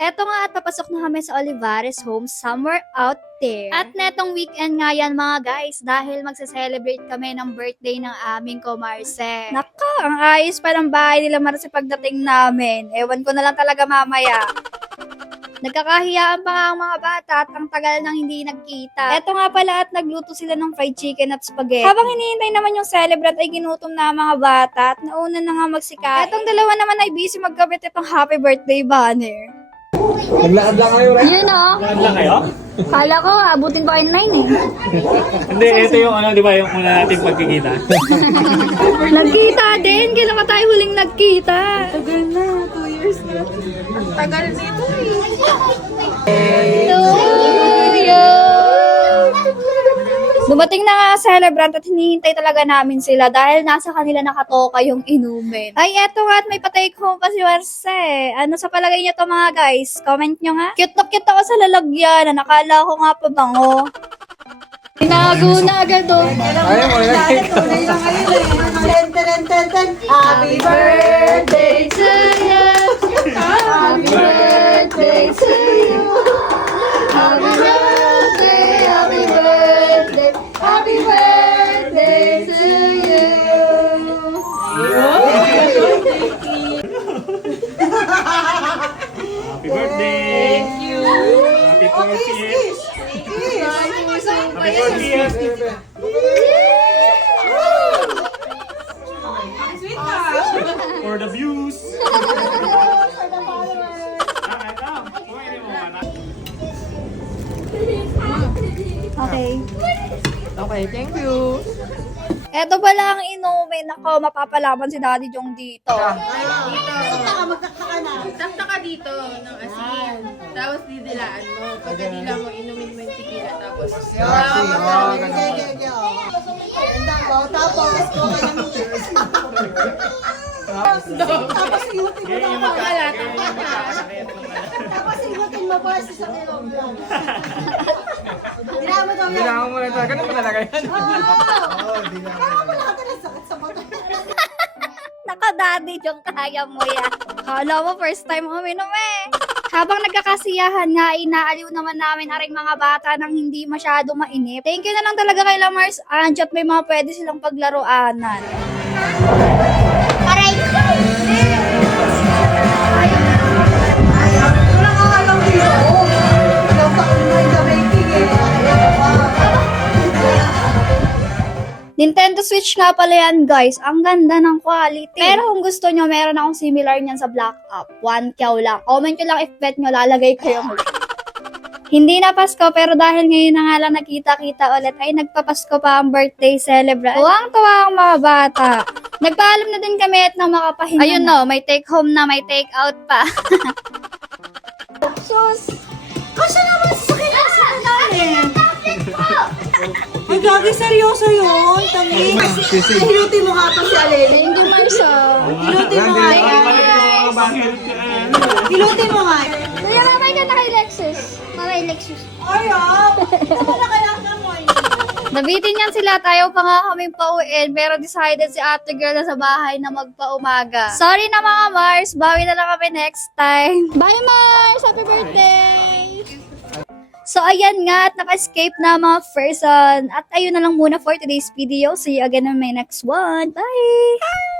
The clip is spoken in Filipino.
Eto nga at papasok na kami sa Olivares home somewhere out there. At netong weekend nga yan mga guys dahil magse-celebrate kami ng birthday ng aming komarse. Naka, ang ayos pa ng bahay nila Marce pagdating namin. Ewan ko na lang talaga mamaya. Nagkakahiyaan pa nga ang mga bata at ang tagal nang hindi nagkita. Eto nga pala at nagluto sila ng fried chicken at spaghetti. Habang hinihintay naman yung celebrant ay ginutom na ang mga bata at nauna na nga magsikat. Etong dalawa naman ay busy magkabit itong happy birthday banner. Naglaad lang kayo, right? Yun o. Saan lang kayo? Kala ko abutin pa kayo 9 eh. Hindi, ito yung ano, di ba, yung una nating pagkikita. Nagkita din. Kailan ka tayo huling nagkita? Tagal na, 2 years na. Ang tagal nito Dumating na nga ang celebrant at hinihintay talaga namin sila dahil nasa kanila nakatoka yung inumin. Ay, eto nga at may pa-take home pa si Marce. Ano sa palagay niyo to mga guys? Comment nyo nga. Cute na cute ako sa lalagyan. Nakala ko nga pabango. Tinago na agad oh. Ayaw mo yan. Tunay lang ngayon eh. Happy birthday to you. Happy birthday to you. Happy birthday, happy birthday. Happy birthday to you. Happy birthday! Thank you! Happy 40th! Happy 40th! For the views! Okay. Okay, thank you. Eto pala ang inumin. Ako, mapapalaban si Daddy Jong dito. Sakta ka dito ng asin. Tapos didilaan mo. Pagkadila mo, inumin mo yung tequila. Tapos, Ginawa mo na ito. Ganun ba talaga yan? Naka Daddy Jong, kaya mo yan. Kala mo first time uminom eh. Habang nagkakasiyahan nga, inaaliw naman namin aring mga bata nang hindi masyado mainip. Thank you na lang talaga kay Lamars Ange at may mga pwede silang paglaruanan. Aray! Nintendo Switch nga pala yan guys. Ang ganda ng quality. Pero kung gusto nyo, meron akong similar niyan sa Black Up. 1 kyaw lang. Comment nyo lang if bet nyo, lalagay kayo ulit. Hindi na Pasko, pero dahil ngayon na nga lang nakita-kita ulit, ay nagpapasko pa ang birthday celebrant. Tuwang-tuwa ang mga bata. Nagpaalam na din kami at nang makapahinga. Ayun no, may take home na, may take out pa. Sus! Kasya naman sa kinasa namin. Ay, gagi, seryoso yun. Tangi. Hiluti mo nga pa si Alele. Hindi Marsa. Hiluti mo nga. Hiluti mo nga. Kuya, mamay ka na kay Lexus. Mamay Lexus. Ay, ito mo na kaya ka mo. Nabitin yan sila, tayo pa nga kaming pauwiin, pero decided si ate girl na sa bahay na magpaumaga. Sorry na mga Mars, bawi na lang kami next time. Bye Mars! Happy birthday! So ayan nga at naka-escape na mga person. At ayun na lang muna for today's video. See you again on my next one. Bye!